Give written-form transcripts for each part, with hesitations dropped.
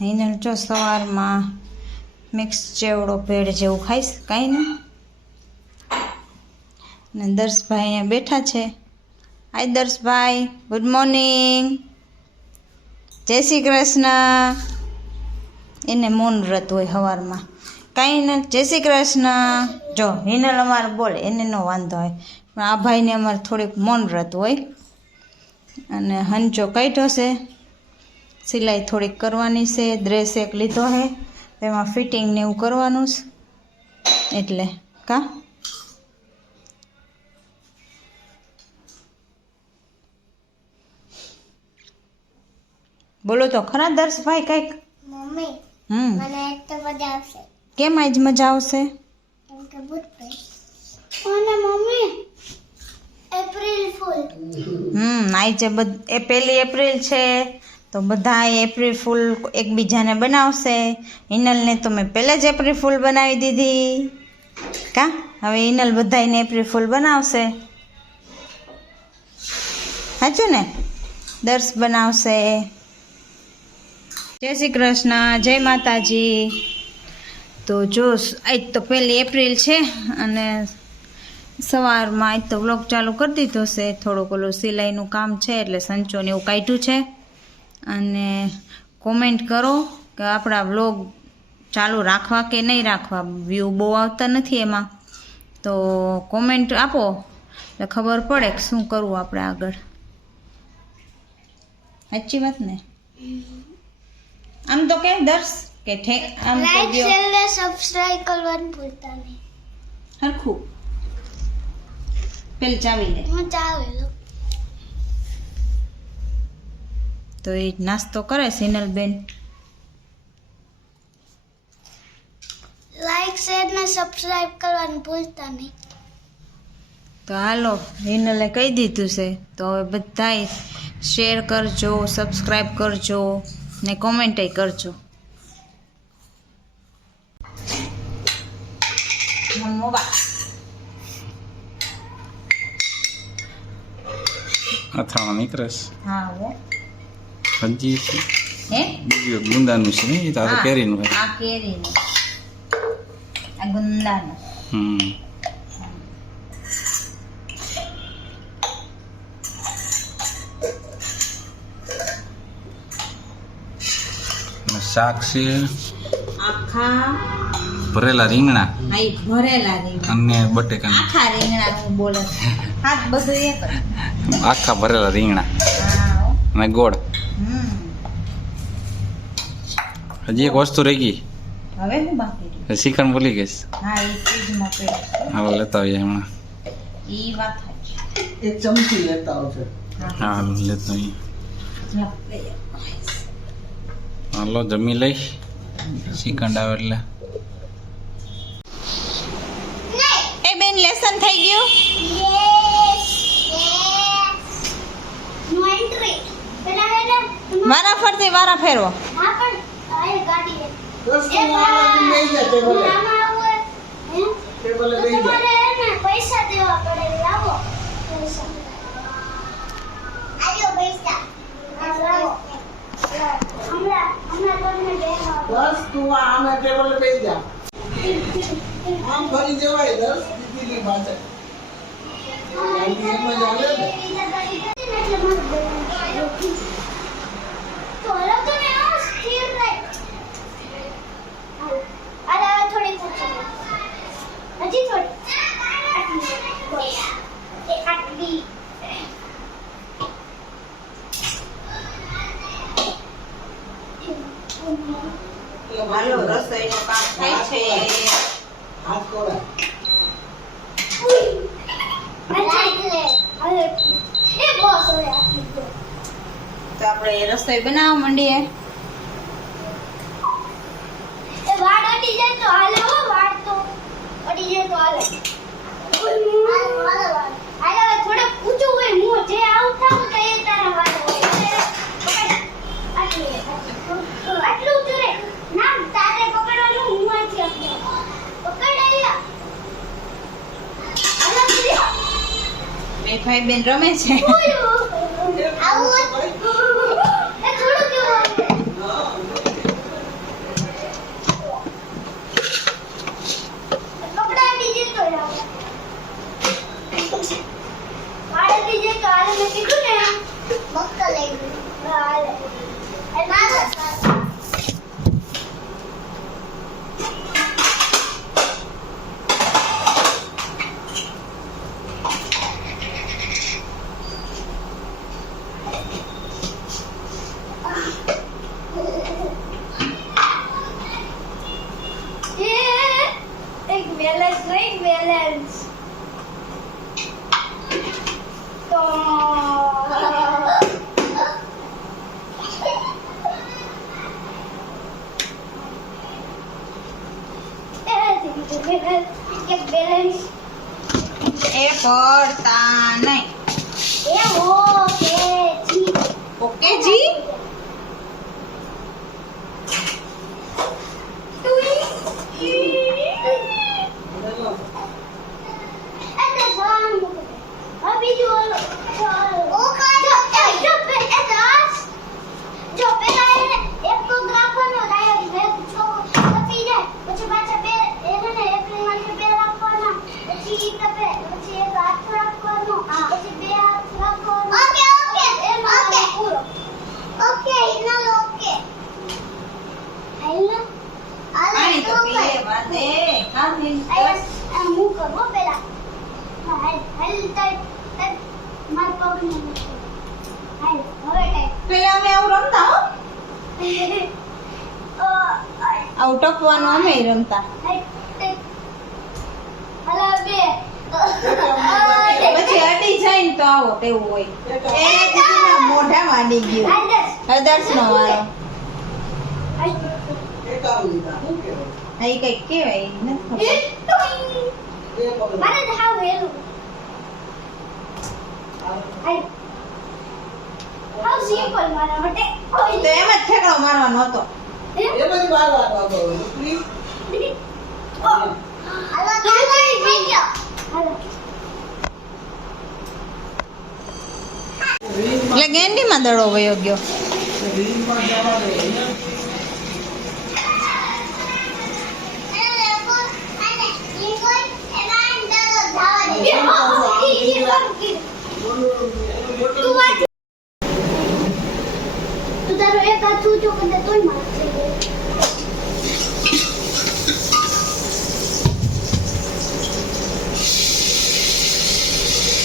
હિનલ જો સવારમાં મિક્સ ચેવડો ભેળ જેવું ખાઈશ કાંઈ નહીં. ને દર્શભાઈ અહીંયા બેઠા છે. હાય દર્શભાઈ, ગુડ મોર્નિંગ, જય શ્રી કૃષ્ણ. એને મૌન વ્રત હોય સવારમાં, કાંઈ ન જય શ્રી કૃષ્ણ. જો હિનલ અમારે બોલે એને ન વાંધો હોય, પણ આ ભાઈને અમારે થોડીક મૌન વ્રત હોય. અને હંચો કાઢ્યો છે, સિલાઈ થોડીક કરવાની છે, ડ્રેસ એક લીધો છે તેમાં ફિટિંગ ને એવું કરવાનું છે એટલે કા. બોલો તો ખરા દર્શભાઈ કંઈક. મમ્મી મને આજ તો મજા આવશે. કેમ આજ મજા આવશે? કેમ કે ભૂત ભાઈ અને મમ્મી એપ્રિલ ફૂલ. આજે પહેલી એપ્રિલ છે તો બધા એપ્રિલ ફૂલ એકબીજાને બનાવશે. હિનલને તો મેં પહેલાં જ એપ્રિલ ફૂલ બનાવી દીધી કા. હવે હિનલ બધાને એપ્રિલ ફૂલ બનાવશે, સાચું ને? દર્શ બનાવશે. જય શ્રી કૃષ્ણ, જય માતાજી. તો જો આજ તો પહેલી એપ્રિલ છે અને સવારમાં આજ તો વ્લોગ ચાલુ કરી દીધો છે. થોડુંક ઓલું સિલાઈનું કામ છે એટલે સંચોને એવું કાઢ્યું છે. અને કોમેન્ટ કરો કે આપણા વ્લોગ ચાલુ રાખવા કે નહીં રાખવા. વ્યૂ બહુ આવતા નથી એમાં, તો કોમેન્ટ આપો એટલે ખબર પડે કે શું કરવું આપણે આગળ. સાચી વાત ને? આમ તો કે દર્શ કે આમ તો લાઈક શેર અને સબસ્ક્રાઇબ કરવાનું ભૂલતા નહીં. હરખું પેલ ચાવી લે. હું ચાવી લઉં. તો એ નાસ્તો કરે સિનલબેન. લાઈક શેર અને સબસ્ક્રાઇબ કરવાનું ભૂલતા નહીં. તો હાલો, હિનલે કહી દીધું છે તો હવે બધાય શેર કરજો, સબસ્ક્રાઈબ કરજો ને કોમેન્ટ કરજો. અથાણા નીકળે છે. હા હો. હજી હે બીજું ગુંદાનું છે ને, એ તો આ કેરીનું છે. આ કેરીનું, આ ગુંદાનું. શાક છે આખા ભરેલા રીંગણા આઈ ભરેલા રીંગણા અને બટેકા. આખા રીંગણા હું બોલે હાથ બધું એક જ. આખા ભરેલા રીંગણા હા હો. અને ગોળ. હમ હજી એક વસ્તુ રહી ગઈ, હવે હું બાકી રહ્યું? શ્રીખંડ ભૂલી ગઈશ. હા એ ચીજમાં પેલો હવે લેતા આવીએ હમણાં. ઈ વાત સાચી. એક ચમચી લેતા આવજો. હા લેતા આવીએ. લા, લઈ આવ. હાલો જમી લઈ, શ્રીખંડ આવે એટલે. એ બેન લેસન થઈ ગયું? No entry. પેલા હે ને વારા ફરતી વારા ફેરવો. હા પણ આ ગાડી હે. બસ તું આને લઈ જા ટેબલે. આમાં આવું હે. ટેબલે તો લઈ જા. તમારે હે ને પૈસા દેવા પડે. લાવો પૈસા. આયો પૈસા. લાવો. હમણાં તમને દેવા. બસ તું આને ટેબલે લઈ જા. આમ ફરી જવાય દસ દીકરીની પાછળ. ગાડી એમ જ હાલે ને. તો હલો તમે આવો સ્થિર રહે. અરે હવે થોડી પૂછો. હજી થોડી. બસ. એ આટલી. હાલો રસોઈનું કામ થાય છે. હાથ કોડા. એ બોસ હવે આટલી દો. તો આપણે રસોઈ બનાવવા માંડીએ. એ વાડ અડી જાય તો હાલે હો. વાડ તો અડી જાય તો હાલે. હાલે હવે થોડુંક ઊંચું હોય. હું જે આવું થાઉં તો એ તારા વાડ હોય. આટલું ઊંચું રે. ના તારે પકડવાનું. હું આથી આપી પકડાઈ લ્યો. હાલો દીદી. બે ભાઈ બેન રમે છે. આવું એ થોડું કેવું આવું ટપવાનું અમે રમતા. પછી અડી જાય ને તો આવો તેવું હોય. એ દીદીના મોઢામાં અડી ગયું. આદર્શનો વારો. એક આવું લીધા શું કહેવાય આ ઈ કંઈક કહેવાય ઈ નથી ખબર. બે પકડ મારે જ હાવ હેલું. હાવ સિમ્પલ મારા માટે. તો એમ જ ઠેકડો મારવાનો હતો. એ બધી બાર વાર બાબો પ્લીઝ હાલો થઈ ગયો. હાલો. એટલે ગેંડીમાં દડો વયો ગયો. રીલમાં જવા દે તું તારો એક હાથ ઊંચો કરે તોય મારશે.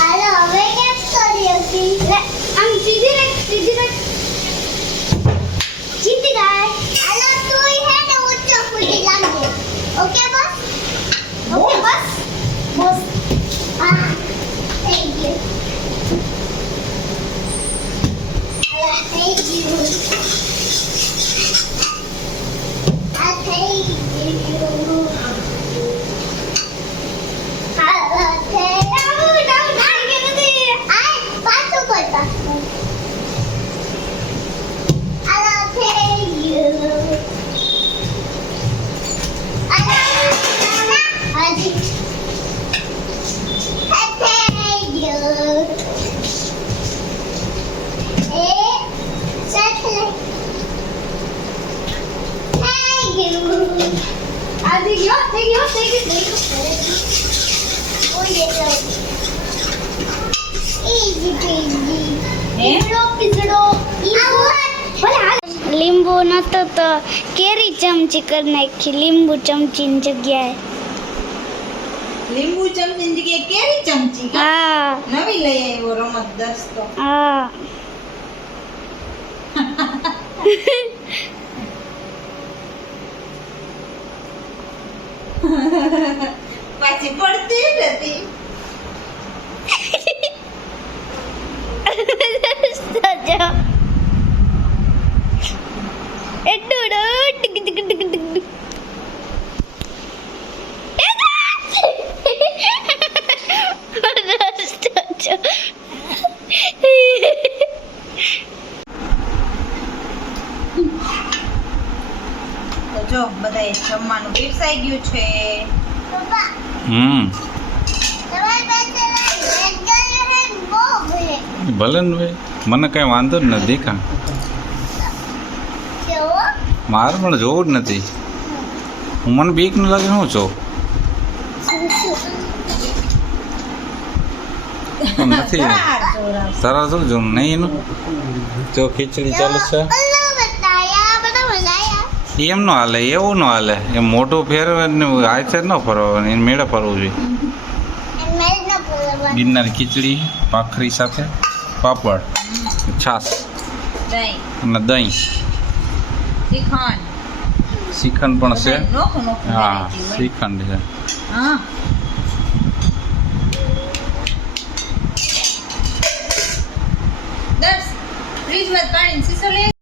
હાલો હવે કેમ કરી હતી લે આમ સીધી રાખ જીતી ગઈ. હાલો તું હે ને ઊંચો કૂદી લાગજે. ઓકે બસ હા thank you. Thank you. I thank you. લીંબુ નતો તો કેરી ચમચી કરી નાખી લીંબુ ચમચીની જગ્યાએ. લીંબુ ચમચીની જગ્યાએ કેરી ચમચી. હા નવી લઈ આવ્યો રમત દસ તો. હા પાછી પડતી જ હતી. તો જો બધાએ જમવાનું પીરસાઈ ગયું છે. ભલે ને ભાઈ મને કઈ વાંધો જ નથી કા મારે પણ જોવું જ નથી. હું મને બીક ન લાગે હું છો નથી તારા શું જોવું નહીં એનું જો ખીચડી ચાલુ છે એમ નો હાલે એવું ન હાલે એમ મોટું ફેરવે ને હાથે ન ફરવાનું એને મેળે ફરવું જોઈએ. ગિરનારી ખીચડી ભાખરી સાથે પાપડ છાશ દહીં અને દહીં શ્રીખંડ પણ છે. નોખું નોખું હા variety હોય. શ્રીખંડ છે. હા દસ ફ્રીજમાં પાણીની શીશો લઈ